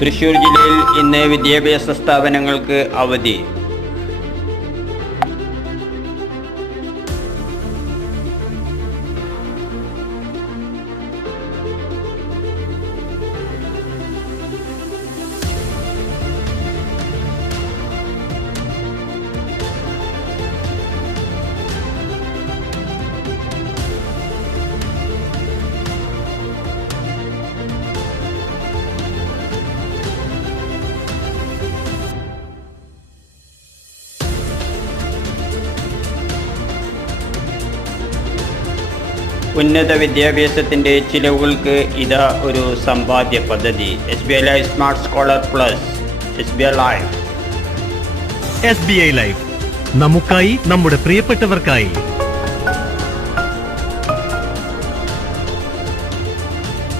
തൃശ്ശൂർ ജില്ലയിൽ ഇന്ന് വിദ്യാഭ്യാസ സ്ഥാപനങ്ങൾക്ക് അവധി. ഉന്നത വിദ്യാഭ്യാസത്തിൻ്റെ ചിലവുകൾക്ക് ഇതാ ഒരു സമ്പാദ്യ പദ്ധതി. SBI life smart scholar plus. SBI life. SBI life, നമുക്കായി, നമ്മുടെ പ്രിയപ്പെട്ടവർക്കായി.